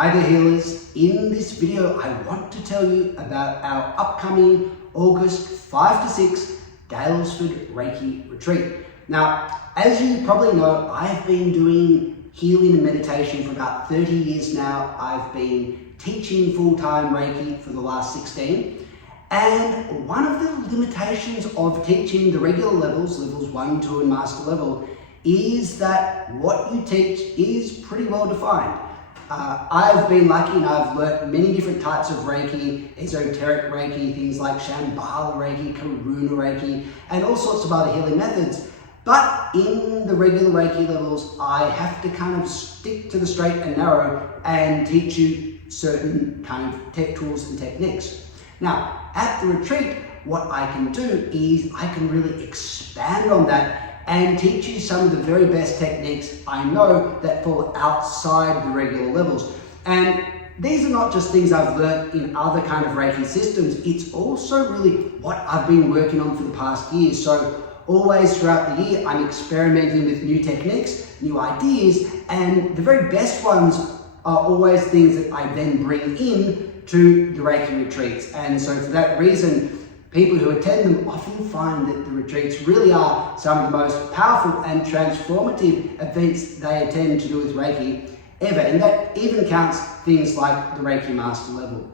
Hi there healers, in this video I want to tell you about our upcoming August 5 to 6 Daylesford Reiki retreat. Now, as you probably know, I've been doing healing and meditation for about 30 years now. I've been teaching full-time Reiki for the last 16. And one of the limitations of teaching the regular levels 1, 2 and master level, is that what you teach is pretty well defined. I've been lucky and I've learnt many different types of Reiki, esoteric Reiki, things like Shambhala Reiki, Karuna Reiki, and all sorts of other healing methods. But in the regular Reiki levels, I have to kind of stick to the straight and narrow and teach you certain kind of tech tools and techniques. Now, at the retreat, what I can do is I can really expand on that and teach you some of the very best techniques I know that fall outside the regular levels. And these are not just things I've learned in other kind of Reiki systems, it's also really what I've been working on for the past year. So always throughout the year, I'm experimenting with new techniques, new ideas, and the very best ones are always things that I then bring in to the Reiki retreats. And so for that reason, people who attend them often find that the retreats really are some of the most powerful and transformative events they attend to do with Reiki ever. And that even counts things like the Reiki Master level.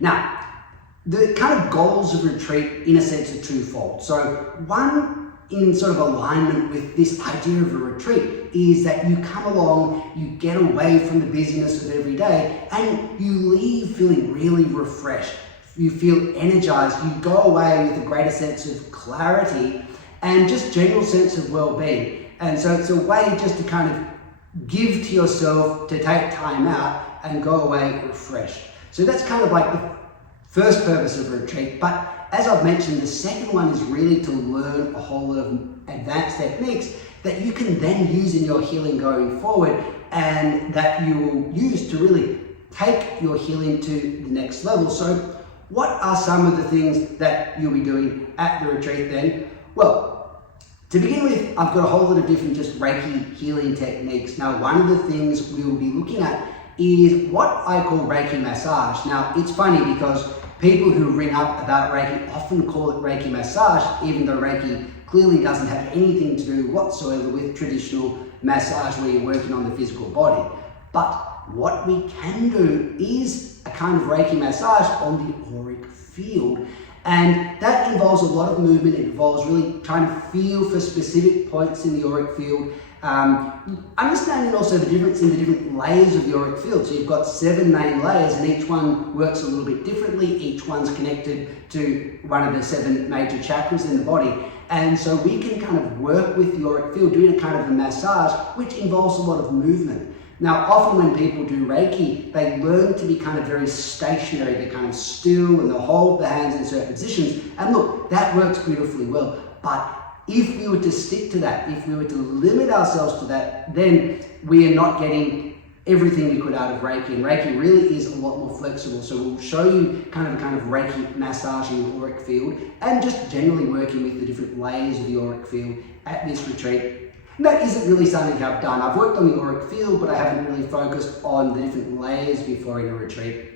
Now, the kind of goals of retreat in a sense are twofold. So one, in sort of alignment with this idea of a retreat, is that you come along, you get away from the busyness of every day, and you leave feeling really refreshed. You feel energized, you go away with a greater sense of clarity and just general sense of well-being. And so it's a way just to kind of give to yourself, to take time out and go away refreshed. So that's kind of like the first purpose of a retreat. But as I've mentioned, the second one is really to learn a whole lot of advanced techniques that you can then use in your healing going forward, and that you will use to really take your healing to the next level. So what are some of the things that you'll be doing at the retreat then? Well, to begin with, I've got a whole lot of different just Reiki healing techniques. Now, one of the things we will be looking at is what I call Reiki massage. Now, it's funny because people who ring up about Reiki often call it Reiki massage, even though Reiki clearly doesn't have anything to do whatsoever with traditional massage where you're working on the physical body. But what we can do is a kind of Reiki massage on the auric field. And that involves a lot of movement. It involves really trying to feel for specific points in the auric field. Understanding also the difference in the different layers of the auric field. So you've got 7 main layers and each one works a little bit differently. Each one's connected to one of the 7 major chakras in the body. And so we can kind of work with the auric field, doing a kind of a massage, which involves a lot of movement. Now, often when people do Reiki, they learn to be kind of very stationary. They're kind of still and they'll hold the hands in certain positions. And look, that works beautifully well. But if we were to stick to that, if we were to limit ourselves to that, then we are not getting everything we could out of Reiki. And Reiki really is a lot more flexible. So we'll show you kind of Reiki massaging the auric field and just generally working with the different layers of the auric field at this retreat. And that isn't really something I've done. I've worked on the auric field, but I haven't really focused on the different layers before in a retreat.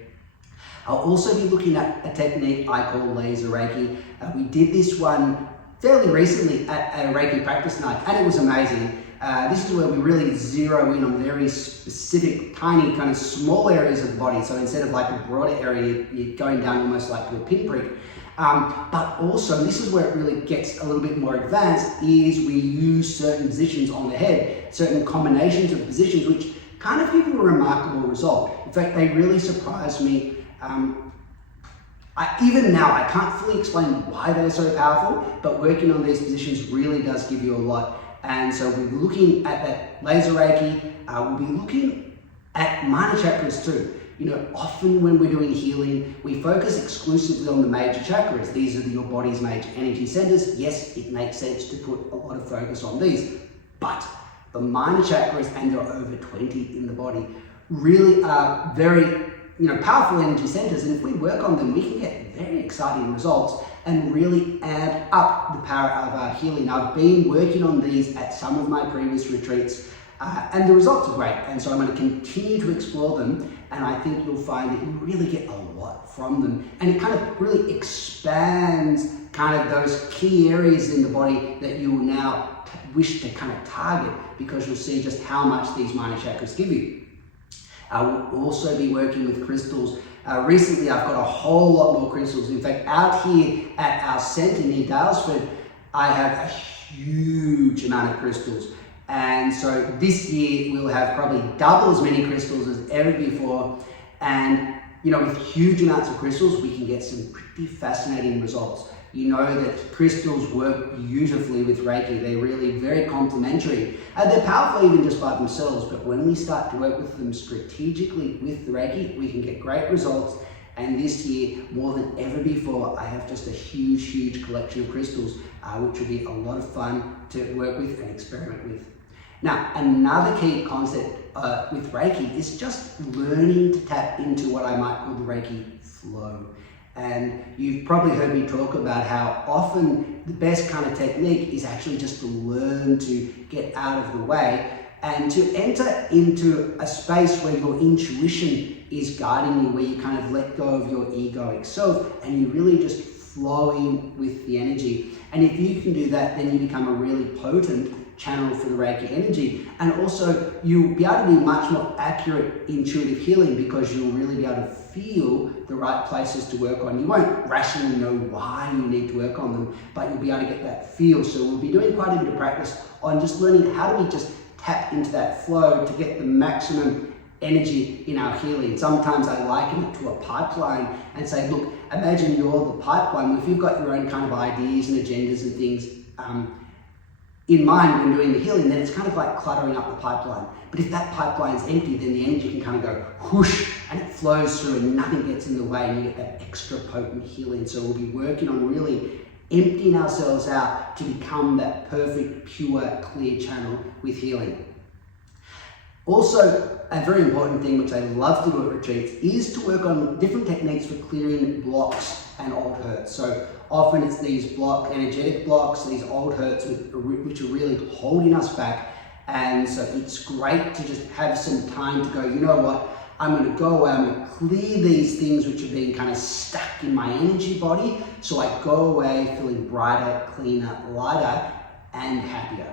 I'll also be looking at a technique I call laser Reiki. We did this one fairly recently at a Reiki practice night, and it was amazing. This is where we really zero in on very specific, tiny, kind of small areas of the body. So instead of like a broader area, you're going down almost like to a pinprick. But also, this is where it really gets a little bit more advanced, is we use certain positions on the head, certain combinations of positions, which kind of give you a remarkable result. In fact, they really surprised me. Even now, I can't fully explain why they're so powerful, but working on these positions really does give you a lot. And so we'll be looking at that laser Reiki. We'll be looking at minor chakras too. You know, often when we're doing healing, we focus exclusively on the major chakras. These are your body's major energy centers. Yes, it makes sense to put a lot of focus on these, but the minor chakras, and there are over 20 in the body, really are very, powerful energy centers. And if we work on them, we can get very exciting results and really add up the power of our healing. I've been working on these at some of my previous retreats. And the results are great. And so I'm going to continue to explore them. And I think you'll find that you really get a lot from them. And it kind of really expands kind of those key areas in the body that you will now wish to kind of target, because you'll see just how much these minor chakras give you. I will also be working with crystals. Recently, I've got a whole lot more crystals. In fact, out here at our centre near Daylesford, I have a huge amount of crystals. And so this year, we'll have probably double as many crystals as ever before. And, you know, with huge amounts of crystals, we can get some pretty fascinating results. You know that crystals work beautifully with Reiki. They're really very complementary. They're powerful even just by themselves, but when we start to work with them strategically with the Reiki, we can get great results. And this year, more than ever before, I have just a huge collection of crystals, which will be a lot of fun to work with and experiment with. Now, another key concept with Reiki is just learning to tap into what I might call the Reiki flow. And you've probably heard me talk about how often the best kind of technique is actually just to learn to get out of the way and to enter into a space where your intuition is guiding you, where you kind of let go of your egoic self and you really just flow in with the energy. And if you can do that, then you become a really potent channel for the Reiki energy. And also you'll be able to do much more accurate intuitive healing, because you'll really be able to feel the right places to work on. You won't rationally know why you need to work on them, but you'll be able to get that feel. So we'll be doing quite a bit of practice on just learning how do we just tap into that flow to get the maximum energy in our healing. Sometimes I liken it to a pipeline and say, look, imagine you're the pipeline. If you've got your own kind of ideas and agendas and things in mind when doing the healing, then it's kind of like cluttering up the pipeline. But if that pipeline's empty, then the energy can kind of go whoosh and it flows through and nothing gets in the way, and you get that extra potent healing. So we'll be working on really emptying ourselves out to become that perfect, pure, clear channel with healing. Also, a very important thing which I love to do at retreats is to work on different techniques for clearing blocks and old hurts. So often it's these energetic blocks, these old hurts which are really holding us back. And so it's great to just have some time to go, you know what, I'm going to go away, I'm going to clear these things which are being kind of stuck in my energy body. So I go away feeling brighter, cleaner, lighter, and happier.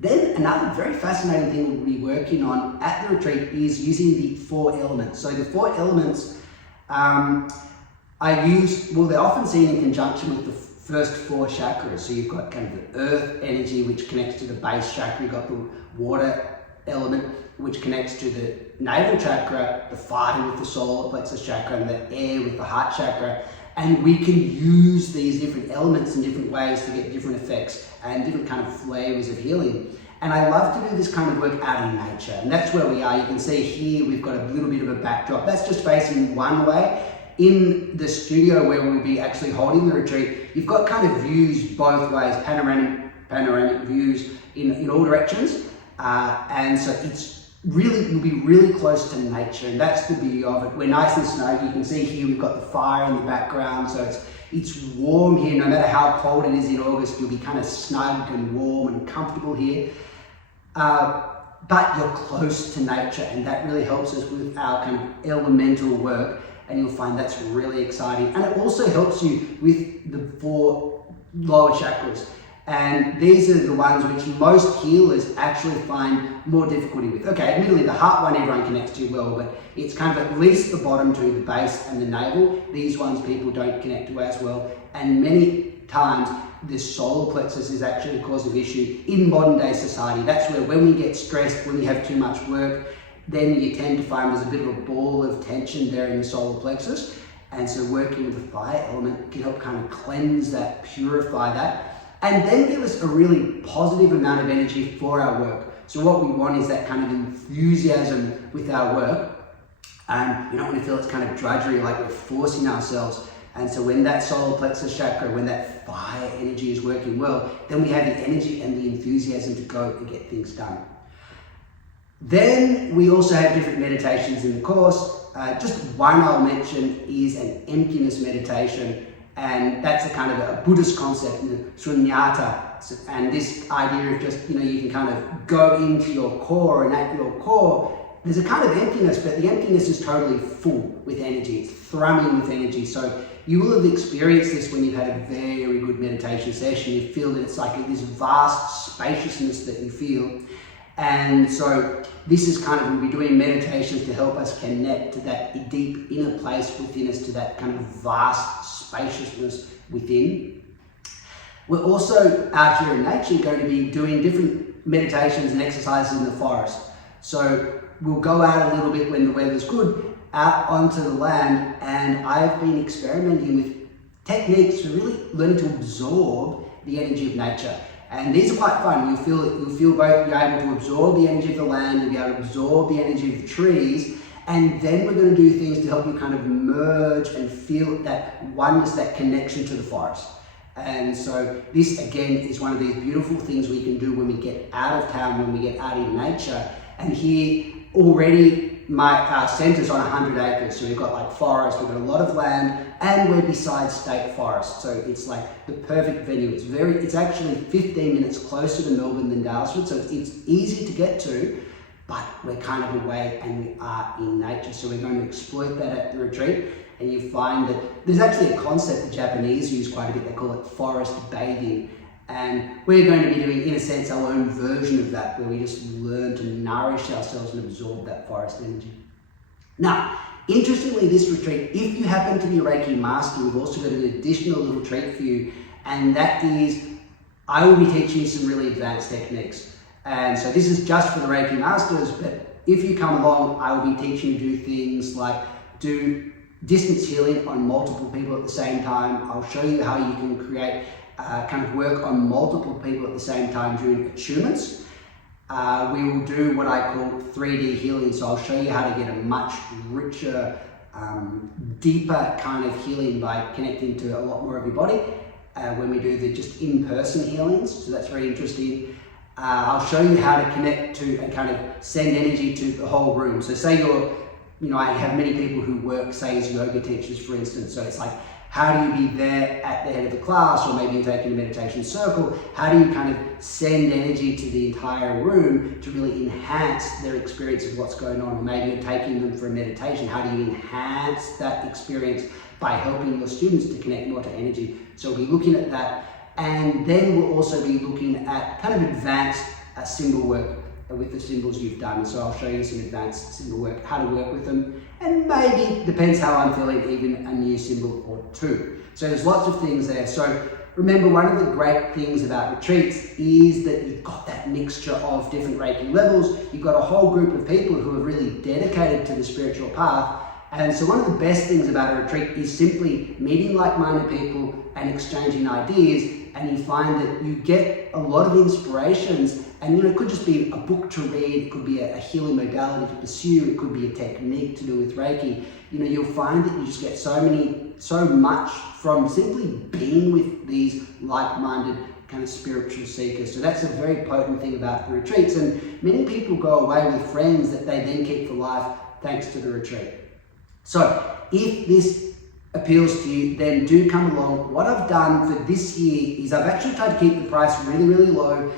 Then another very fascinating thing we'll be working on at the retreat is using the 4 elements. So the 4 elements they're often seen in conjunction with the first 4 chakras. So you've got kind of the earth energy, which connects to the base chakra. You've got the water element, which connects to the navel chakra, the fire with the solar plexus chakra, and the air with the heart chakra. And we can use these different elements in different ways to get different effects and different kind of flavors of healing. And I love to do this kind of work out in nature. And that's where we are. You can see here we've got a little bit of a backdrop. That's just facing one way. In the studio where we'll be actually holding the retreat, you've got kind of views both ways, panoramic views in all directions. And so you'll be really close to nature, and that's the beauty of it. We're nice and snug. You can see here we've got the fire in the background, so it's warm here. No matter how cold it is in August, you'll be kind of snug and warm and comfortable here. But you're close to nature, and that really helps us with our kind of elemental work, and you'll find that's really exciting. And it also helps you with the 4 lower chakras. And these are the ones which most healers actually find more difficulty with. Okay, admittedly the heart one everyone connects to well, but it's kind of at least the bottom 2, the base and the navel. These ones people don't connect to as well. And many times the solar plexus is actually a cause of issue in modern day society. That's where when we get stressed, when we have too much work, then you tend to find there's a bit of a ball of tension there in the solar plexus. And so working with the fire element can help kind of cleanse that, purify that, and then give us a really positive amount of energy for our work. So what we want is that kind of enthusiasm with our work. We don't want to feel it's kind of drudgery, like we're forcing ourselves. And so when that solar plexus chakra, when that fire energy is working well, then we have the energy and the enthusiasm to go and get things done. Then we also have different meditations in the course. Just one I'll mention is an emptiness meditation. And that's a kind of a Buddhist concept, shunyata. And this idea of just, you can kind of go into your core, and at your core, there's a kind of emptiness, but the emptiness is totally full with energy. It's thrumming with energy. So you will have experienced this when you've had a very good meditation session. You feel that it's like this vast spaciousness that you feel. And so this is kind of, we'll be doing meditations to help us connect to that deep inner place within us, to that kind of vast spaciousness within. We're also out here in nature going to be doing different meditations and exercises in the forest. So we'll go out a little bit when the weather's good, out onto the land, and I've been experimenting with techniques for really learning to absorb the energy of nature. And these are quite fun. You'll feel both you're able to absorb the energy of the land, you'll be able to absorb the energy of the trees, and then we're going to do things to help you kind of merge and feel that oneness, that connection to the forest. And so this again is one of these beautiful things we can do when we get out of town, when we get out in nature. And here already my centre's on 100 acres, so we've got like forest, we've got a lot of land, and we're beside state forest, so it's like the perfect venue. It's actually 15 minutes closer to Melbourne than Daylesford, so it's easy to get to, but we're kind of away and we are in nature, so we're going to exploit that at the retreat. And you find that there's actually a concept the Japanese use quite a bit. They call it forest bathing. And we're going to be doing, in a sense, our own version of that, where we just learn to nourish ourselves and absorb that forest energy. Now, interestingly, this retreat, if you happen to be a Reiki master, we've also got an additional little treat for you. And that is, I will be teaching you some really advanced techniques. And so this is just for the Reiki masters, but if you come along, I will be teaching you to do things like do distance healing on multiple people at the same time. I'll show you how you can create kind of work on multiple people at the same time during attunements. We will do what I call 3D healing, so I'll show you how to get a much richer, deeper kind of healing by connecting to a lot more of your body when we do the just in-person healings, so that's very interesting. I'll show you how to connect to and kind of send energy to the whole room. So say I have many people who work, say, as yoga teachers, for instance. So it's like, how do you be there at the head of the class, or maybe you're taking a meditation circle? How do you kind of send energy to the entire room to really enhance their experience of what's going on? Or maybe you're taking them for a meditation. How do you enhance that experience by helping your students to connect more to energy? So we'll be looking at that. And then we'll also be looking at kind of advanced symbol work with the symbols you've done. So I'll show you some advanced symbol work, how to work with them, and maybe, depends how I'm feeling, even a new symbol or two. So there's lots of things there. So remember, one of the great things about retreats is that you've got that mixture of different Reiki levels. You've got a whole group of people who are really dedicated to the spiritual path. And so one of the best things about a retreat is simply meeting like-minded people and exchanging ideas, and you find that you get a lot of inspirations. And it could just be a book to read, it could be a healing modality to pursue, it could be a technique to do with Reiki. You'll find that you just get so much from simply being with these like-minded kind of spiritual seekers. So that's a very potent thing about the retreats. And many people go away with friends that they then keep for life thanks to the retreat. So if this appeals to you, then do come along. What I've done for this year is I've actually tried to keep the price really, really low.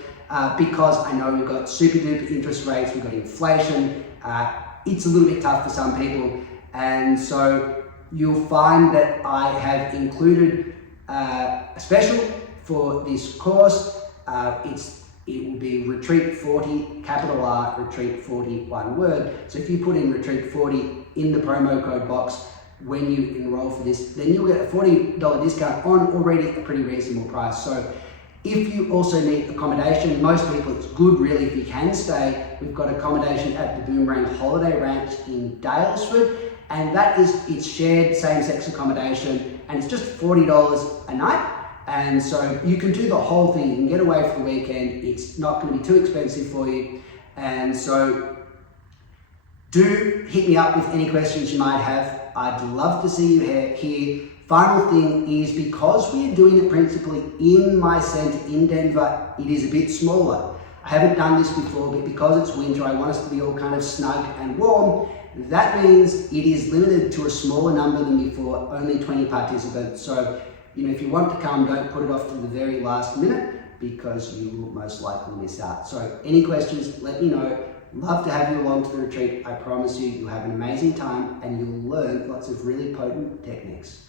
Because I know we've got super duper interest rates, we've got inflation, it's a little bit tough for some people, and so you'll find that I have included a special for this course. It will be Retreat 40, capital R, Retreat 40, one word. So if you put in Retreat 40 in the promo code box when you enroll for this, then you'll get a $40 discount on already a pretty reasonable price. So if you also need accommodation, most people, it's good really if you can stay. We've got accommodation at the Boomerang Holiday Ranch in Daylesford, and it's shared same-sex accommodation, and it's just $40 a night. And so you can do the whole thing. You can get away for the weekend. It's not going to be too expensive for you. And so do hit me up with any questions you might have. I'd love to see you here. Final thing is, because we are doing it principally in my center in Denver, it is a bit smaller. I haven't done this before, but because it's winter, I want us to be all kind of snug and warm. That means it is limited to a smaller number than before, only 20 participants. So if you want to come, don't put it off to the very last minute because you will most likely miss out. So any questions, let me know. Love to have you along to the retreat. I promise you, you'll have an amazing time and you'll learn lots of really potent techniques.